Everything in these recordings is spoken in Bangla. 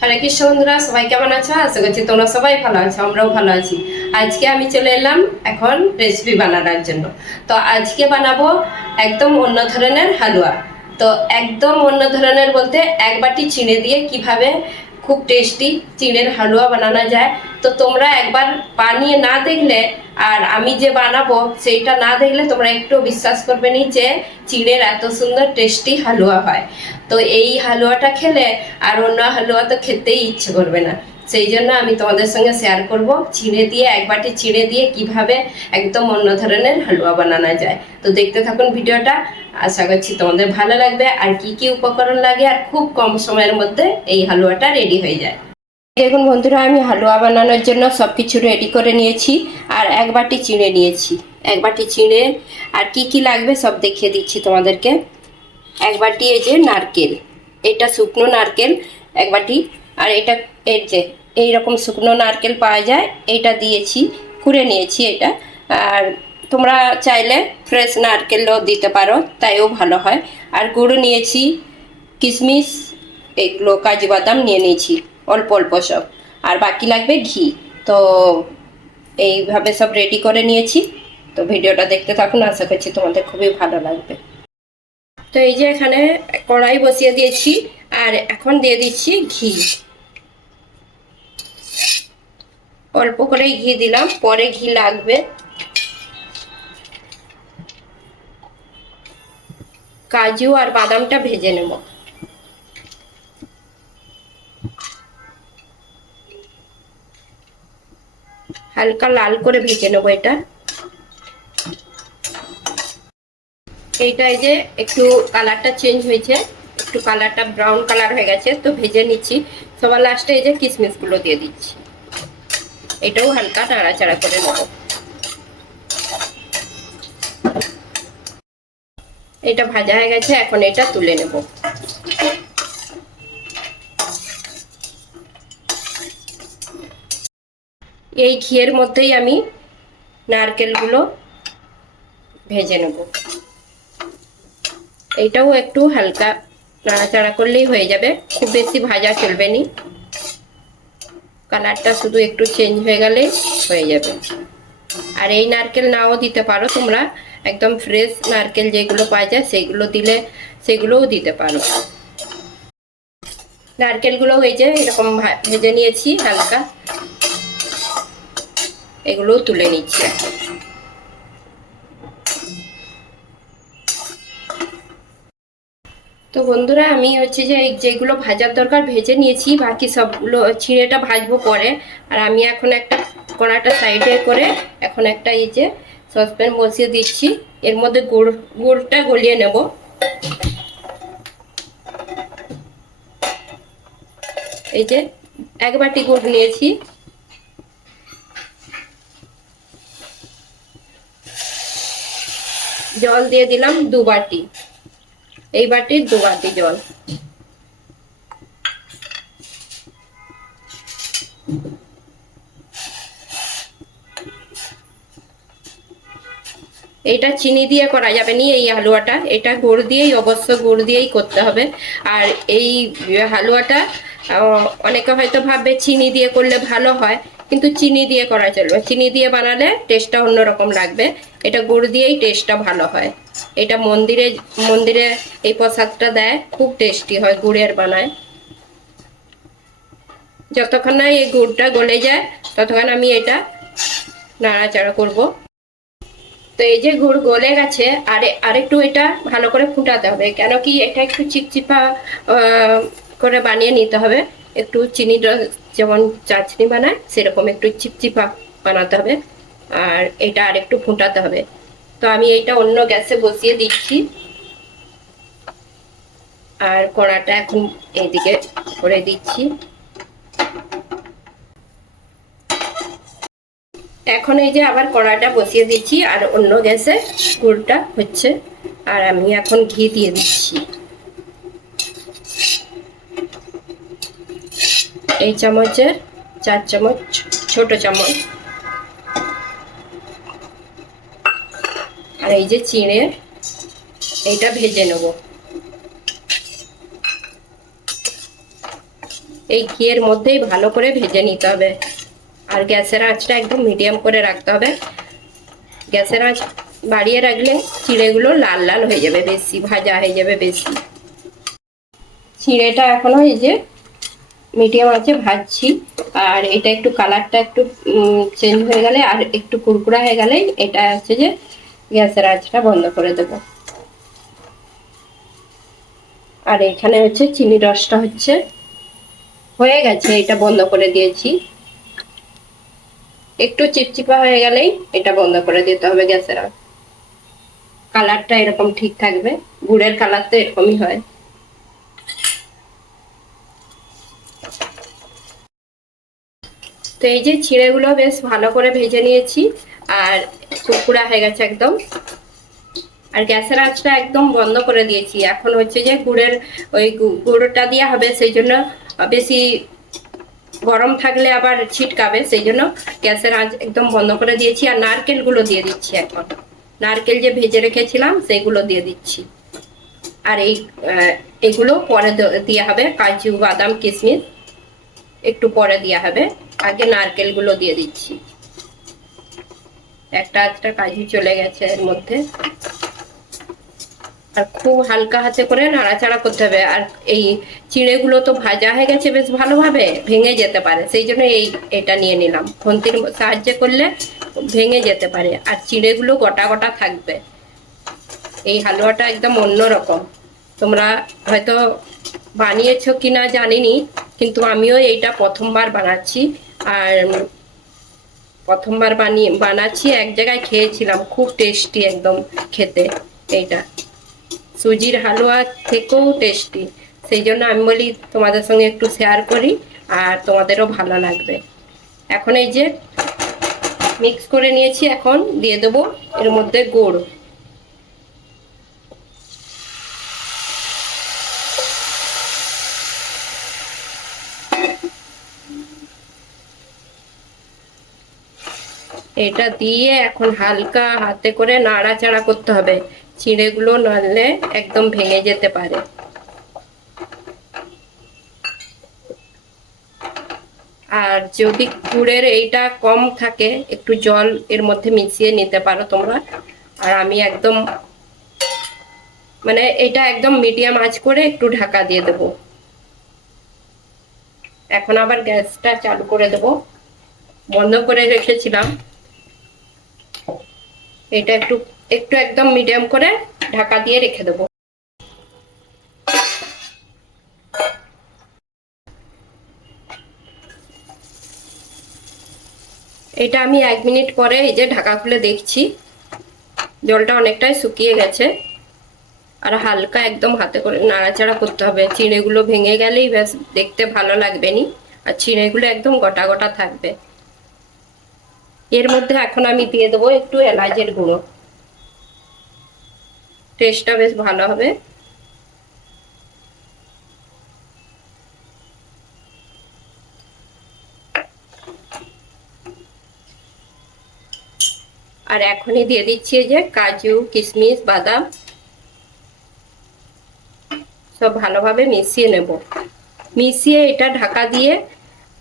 হরে কৃষ্ণ বন্ধুরা, সবাই কেমন আছো? আশা করছি তোমরা সবাই ভালো আছো, আমরাও ভালো আছি। আজকে আমি চলে এলাম এখন রেসিপি বানানোর জন্য। তো আজকে বানাবো একদম অন্য ধরনের হালুয়া। তো একদম অন্য ধরনের বলতে এক বাটি চিনে দিয়ে কীভাবে খুব টেস্টি চিড়ের হালুয়া বানানো যায়। তো তোমরা একবার বানিয়ে না দেখলে আর আমি যে বানাবো সেইটা না দেখলে তোমরা একটু বিশ্বাস করবে নি যে চিড়ের এত সুন্দর টেস্টি হালুয়া হয়। তো এই হালুয়াটা খেলে আর অন্য হালুয়া তো খেতেই ইচ্ছে করবে না। সেই জন্য আমি তোমাদের সঙ্গে শেয়ার করব চিড়ে দিয়ে, এক বাটি চিড়ে দিয়ে কীভাবে একদম অন্য ধরনের হালুয়া বানানো যায়। তো দেখতে থাকুন ভিডিওটা। আশা করছি তোমাদের ভালো লাগবে, আর কি কি উপকরণ লাগে, আর খুব কম সময়ের মধ্যে এই হালুয়াটা রেডি হয়ে যায়। দেখুন বন্ধুরা, আমি হালুয়া বানানোর জন্য সব কিছু রেডি করে নিয়েছি, আর এক বাটি চিড়ে নিয়েছি। এক বাটি চিড়ে, আর কি কি লাগবে সব দেখিয়ে দিচ্ছি তোমাদেরকে। এক বাটি এই যে নারকেল, এটা শুকনো নারকেল, এক বাটি, আর এটা এর যে এই রকম শুকনো নারকেল পাওয়া যায়, এটা দিয়েছি কুড়ে নিয়েছি এটা, আর তোমরা চাইলে ফ্রেশ নারকেলও দিতে পারো, তাইও ভালো হয়। আর গুঁড়ো নিয়েছি, কিশমিশ, এগুলো কাজু বাদাম নিয়ে নিয়েছি, অল্প অল্প সব। আর বাকি লাগবে ঘি। তো এইভাবে সব রেডি করে নিয়েছি। তো ভিডিওটা দেখতে থাকুন, আশা করছি তোমাদের খুবই ভালো লাগবে। তো এই যে এখানে কড়াই বসিয়ে দিয়েছি, আর এখন দিয়ে দিচ্ছি ঘি। অল্প করে ঘি দিলাম, পরে ঘি লাগবে। কাজু আর বাদামটা ভেজে নেব। হালকা লাল করে ভেজে নেব এটা। এইটা এই যে একটু কালারটা চেঞ্জ হয়েছে, একটু কালারটা ব্রাউন কালার হয়ে গেছে, তো ভেজে নিচ্ছি। সবার লাস্টে এই যে কিশমিশগুলো দিয়ে দিচ্ছি। এটাও হালকা নাড়াচাড়া করে নেব। এটা ভাজা হয়ে গেছে, এখন এটা তুলে নেব। এই ঘিয়ের মধ্যেই আমি নারকেলগুলো ভেজে নেব। এইটাও একটু হালকা নাড়াচাড়া করলেই হয়ে যাবে, খুব বেশি ভাজা চলবে নি। কালারটা শুধু একটু চেঞ্জ হয়ে গেলে হয়ে যাবে। আর এই নারকেল নাও দিতে পারো তোমরা একদম ফ্রেশ নারকেল যেগুলো পাওয়া যায়, সেগুলো দিলে, সেগুলোও দিতে পারো। নারকেলগুলো যে এরকম ভেজে নিয়েছি হালকা। এগুলোও তুলে নিচ্ছি। তো বন্ধুরা, আমি হচ্ছে যে যেগুলো ভাজার দরকার ভেজে নিয়েছি, বাকি সবগুলো ছিঁড়েটা ভাজবো পরে। আর আমি এখন একটা কড়াটা সাইডে করে, এখন একটা এই যে সসপ্যান বসিয়ে দিচ্ছি। এর মধ্যে গুড়, গুড়টা গলিয়ে নেব। এই যে এক বাটি গুড় নিয়েছি। জল দিয়ে দিলাম দু বাটি। এই বাটির দু বাটি জল। এটা চিনি দিয়ে করা যাবে নি এই হালুয়াটা। এটা গুড় দিয়েই, অবশ্য গুড় দিয়েই করতে হবে। আর এই হালুয়াটা অনেকে হয়তো ভাববে চিনি দিয়ে করলে ভালো হয়, কিন্তু চিনি দিয়ে করা চলবে। চিনি দিয়ে বানালে টেস্টটা অন্যরকম লাগবে। এটা গুড় দিয়েই টেস্টটা ভালো হয়। এটা মন্দিরে মন্দিরে এই প্রসাদটা দেয়, খুব টেস্টি হয় গুড়ের বানায়। যতক্ষণ না এই গুড়টা গলে যায়, ততক্ষণ আমি এটা নাড়াচাড়া করব। তো এই যে গুড় গলে গেছে, আরে, আরেকটু এটা ভালো করে ফুটাতে হবে। কেন কি এটা একটু চিপচিপা করে বানিয়ে নিতে হবে। একটু চিনি যেমন চাটনি বানায়, সেরকম একটু চিপচিপা বানাতে হবে। আর এটা আরেকটু ফুটাতে হবে। তো আমি এইটা অন্য গ্যাসে বসিয়ে দিচ্ছি। আর কড়াটা এখন এইদিকে করে দিচ্ছি। এখন এই যে আবার কড়াটা বসিয়ে দিচ্ছি, আর অন্য গ্যাসে গুড়টা হচ্ছে। আর আমি এখন ঘি দিয়ে দিচ্ছি। এই চামচের চার চামচ, ছোট চামচ। আর এই যে চিড়ে, এইটা ভেজে নেব। এই ঘিয়ের মধ্যেই ভালো করে ভেজে নিতে হবে। আর গ্যাসের আঁচটা একদম মিডিয়াম করে রাখতে হবে। গ্যাসের আঁচ বাড়িয়ে রাখলে চিড়েগুলো লাল লাল হয়ে যাবে, বেশি ভাজা হয়ে যাবে বেশি। চিড়েটা এখনও এই যে মিডিয়াম আছে ভাজছি, আর এটা একটু কালারটা একটু চেঞ্জ হয়ে গেলে আর একটু কুরকুরা হয়ে গেলেই এটা হচ্ছে যে গ্যাসের আঁচটা বন্ধ করে দেব। আর এখানে হচ্ছে চিনি রসটা হচ্ছে, হয়ে গেছে, এটা বন্ধ করে দিয়েছি। একটু চিপচিপা হয়ে গেলেই এটা বন্ধ করে দিতে হবে গ্যাসের কালারটা এরকম ঠিক থাকবে, গুড়ের কালার তো এরকমই হয়। তো এই যে চিড়েগুলো বেশ ভালো করে ভেজে নিয়েছি, আর কুকুরা হয়ে গেছে একদম। আর গ্যাসের আঁচটা একদম বন্ধ করে দিয়েছি। এখন হচ্ছে যে গুড়ের ওই গুড়টা দেওয়া হবে, সেই জন্য বেশি গরম থাকলে আবার ছিটকাবে, সেই জন্য গ্যাসের আঁচ একদম বন্ধ করে দিয়েছি আর নারকেলগুলো দিয়ে দিচ্ছি এখন। নারকেল যে ভেজে রেখেছিলাম, সেগুলো দিয়ে দিচ্ছি। আর এই এগুলো পরে দেওয়া হবে কাজু, বাদাম, কিশমিশ। একটু পরে দেওয়া হবে। আগে নারকেলগুলো দিয়ে দিচ্ছি। একটা একটা কাজু চলে গেছে এর মধ্যে। আর খুব হালকা হাতে করে নাড়াচাড়া করতে হবে। আর এই চিড়েগুলো তো ভাজা হয়ে গেছে, বেশ ভালোভাবে ভেঙে যেতে পারে। সেই জন্য এই, এটা নিয়ে নিলাম। খন্তির সাহায্যে করলে ভেঙে যেতে পারে। আর চিড়েগুলো গোটা গোটা থাকবে। এই হালুয়াটা একদম অন্যরকম তোমরা হয়তো বানিয়েছো কিনা জানিনি, কিন্তু আমিও এইটা প্রথমবার বানাচ্ছি। আর প্রথমবার বানিয়ে, বানাচ্ছি, এক জায়গায় খেয়েছিলাম। খুব টেস্টি একদম খেতে এইটা। সুজির হালুয়া থেকেও টেস্টি সেই জন্য আমি বলি তোমাদের সঙ্গে একটু শেয়ার করি আর তোমাদেরও ভালো লাগবে। এখন এই যে মিক্স করে নিয়েছি এখন দিয়ে দেবো এর মধ্যে গুড়। এটা দিয়ে এখন হালকা হাতে করে নাড়াচাড়া করতে হবে। চিড়েগুলো নাড়লে একদম ভেঙে যেতে পারে। আর যদি গুড়ের এইটা কম থাকে, একটু জল এর মধ্যে মিশিয়ে নিতে পারো তোমরা। আর আমি একদম মানে এটা একদম মিডিয়াম আঁচ করে একটু ঢাকা দিয়ে দেব। এখন আবার গ্যাসটা চালু করে দেব। বন্ধ করে রেখেছিলাম। এটা একটু একটু একদম মিডিয়াম করে ঢাকা দিয়ে রেখে দেবো। এটা আমি এক মিনিট পরে এই যে ঢাকা খুলে দেখছি, জলটা অনেকটাই শুকিয়ে গেছে। আর হালকা একদম হাতে করে নাড়াচাড়া করতে হবে। চিড়েগুলো ভেঙে গেলেই ব্যাস, দেখতে ভালো লাগবে নি আর চিড়েগুলো একদম গোটা গোটা থাকবে। এর মধ্যে এখন আমি দিয়ে দেবো একটু এলাচের গুঁড়ো। টেস্টটা বেশ ভালো হবে। আর এখনই দিয়ে দিচ্ছি যে কাজু, কিশমিশ, বাদাম। সব ভালোভাবে মিশিয়ে নেব। মিশিয়ে এটা ঢাকা দিয়ে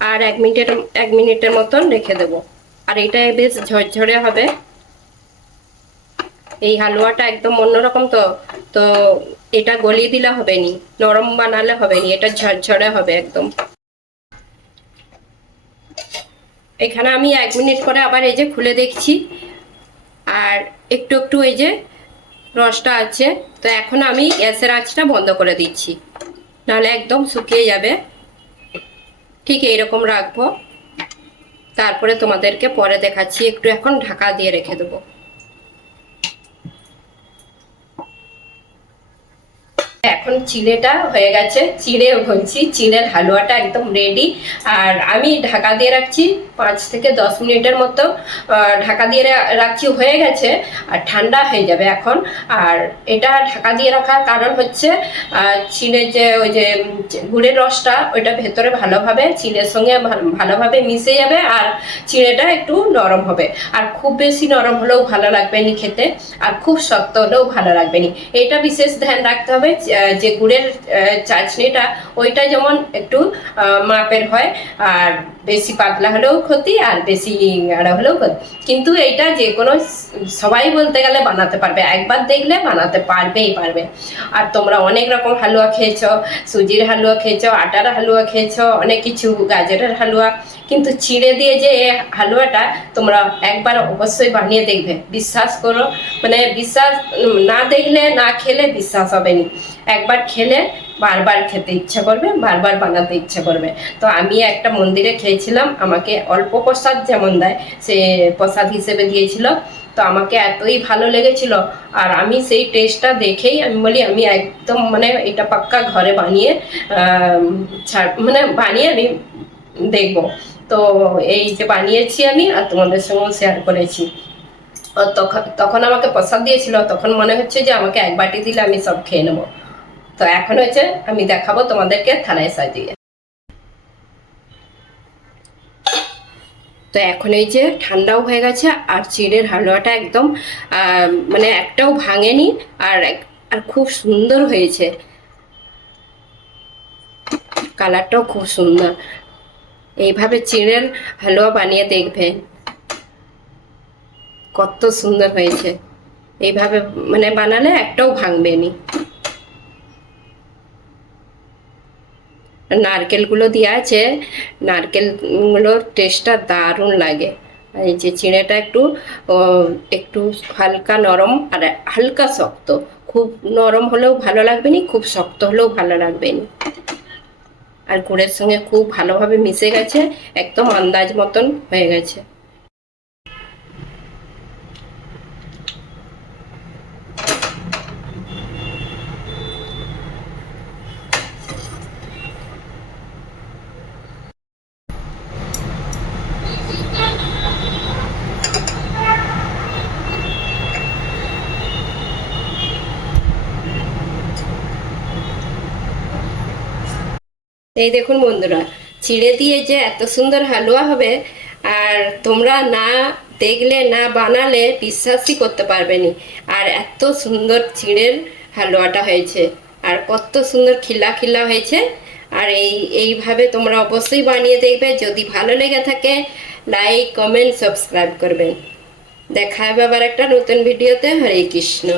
আর এক মিনিটের এক মিনিটের মতন রেখে দেব। আর এটা বেশ ঝরঝরে হবে। এই হালুয়াটা একদম অন্যরকম তো তো এটা গলিয়ে দিলে হবে নি নরম বানালে হবে নি এটা ঝরঝরে হবে একদম। এখানে আমি এক মিনিট করে আবার এই যে খুলে দেখছি, আর একটু একটু এই যে রসটা আছে, তো এখন আমি গ্যাসের আঁচটা বন্ধ করে দিচ্ছি, নাহলে একদম শুকিয়ে যাবে। ঠিক এইরকম রাখব, তারপরে তোমাদেরকে পরে দেখাচ্ছি, একটু এখন ঢাকা দিয়ে রেখে দেবো। এখন চিড়েটা হয়ে গেছে, চিড়ে বলছি চিড়ের হালুয়াটা একদম রেডি আর আমি ঢাকা দিয়ে রাখছি পাঁচ থেকে দশ মিনিটের মতো। ঢাকা দিয়ে রাখছি হয়ে গেছে, আর ঠান্ডা হয়ে যাবে এখন। আর এটা ঢাকা দিয়ে রাখার কারণ হচ্ছে চিড়ের যে ওই যে গুড়ের রসটা, ওইটা ভেতরে ভালোভাবে, চিড়ের সঙ্গে ভালোভাবে মিশে যাবে আর চিড়েটা একটু নরম হবে। আর খুব বেশি নরম হলেও ভালো লাগবে নি খেতে, আর খুব শক্ত হলেও ভালো লাগবে নি। এটা বিশেষ ধ্যান রাখতে হবে যে গুড়ের চাটনিটা, ওইটা যেমন একটু মাপের হয়, আর বেশি পাতলা হলেও ক্ষতি আর বেশি গাঢ় হলেও ক্ষতি। কিন্তু এইটা যে কোনো সবাই বলতে গেলে বানাতে পারবে। একবার দেখলে বানাতে পারবেই পারবে। আর তোমরা অনেক রকম হালুয়া খেয়েছো, সুজির হালুয়া খেয়েছো, আটার হালুয়া খেয়েছো, অনেক কিছু, গাজরের হালুয়া কিন্তু চিড়ে দিয়ে যে হালুয়াটা তোমরা একবার অবশ্যই বানিয়ে দেখবে। বিশ্বাস করো মানে বিশ্বাস না দেখলে, না খেলে বিশ্বাস হবে না। একবার খেলে বারবার খেতে ইচ্ছা করবে, বারবার বানাতে ইচ্ছা করবে। তো আমি একটা মন্দিরে খেয়েছিলাম, আমাকে অল্প প্রসাদ যেমন দেয়, সে প্রসাদ হিসেবে দিয়েছিল। তো আমাকে এতই ভালো লেগেছিল, আর আমি সেই টেস্টটা দেখেই আমি বলি, আমি একদম মানে এটা পাক্কা ঘরে বানিয়ে ছাড় মানে বানিয়ে আমি দেখব। তো এই যে বানিয়েছি আমি আর তোমাদের সঙ্গেও শেয়ার করেছি। তখন তখন আমাকে প্রসাদ দিয়েছিল, তখন মনে হচ্ছে যে আমাকে এক বাটি দিলে আমি সব খেয়ে নেব। তো এখন হচ্ছে আমি দেখাবো তোমাদেরকে থালায় সাজিয়ে তো এখন এই যে ঠান্ডাও হয়ে গেছে, আর চিড়ের হালুয়াটা একদম মানে একটাও ভাঙেনি, আর আর খুব সুন্দর হয়েছে। কালারটাও খুব সুন্দর। এইভাবে চিড়ের হালুয়া বানিয়ে দেখবেন কত সুন্দর হয়েছে। এইভাবে মানে বানালে একটাও ভাঙবে নি। নারকেলগুলো দেওয়া আছে, নারকেলগুলোর টেস্টটা দারুণ লাগে। এই যে চিড়েটা একটু একটু হালকা নরম আর হালকা শক্ত। খুব নরম হলেও ভালো লাগবে নি, খুব শক্ত হলেও ভালো লাগবে নি। আর গুড়ের সঙ্গে খুব ভালোভাবে মিশে গেছে একদম আন্দাজ মতন হয়ে গেছে। এই দেখুন বন্ধুরা, চিড়ে দিয়ে যে এত সুন্দর হালুয়া হবে, আর তোমরা না দেখলে, না বানালে বিশ্বাসই করতে পারবে নি আর এত সুন্দর চিড়ের হালুয়াটা হয়েছে, আর কত সুন্দর খিলা খিলা হয়েছে। আর এই, এইভাবে তোমরা অবশ্যই বানিয়ে দেখবে, যদি ভালো লেগে থাকে, লাইক, কমেন্ট, সাবস্ক্রাইব করবেন। দেখা হবে আবার একটা নতুন ভিডিওতে। হরে কৃষ্ণ।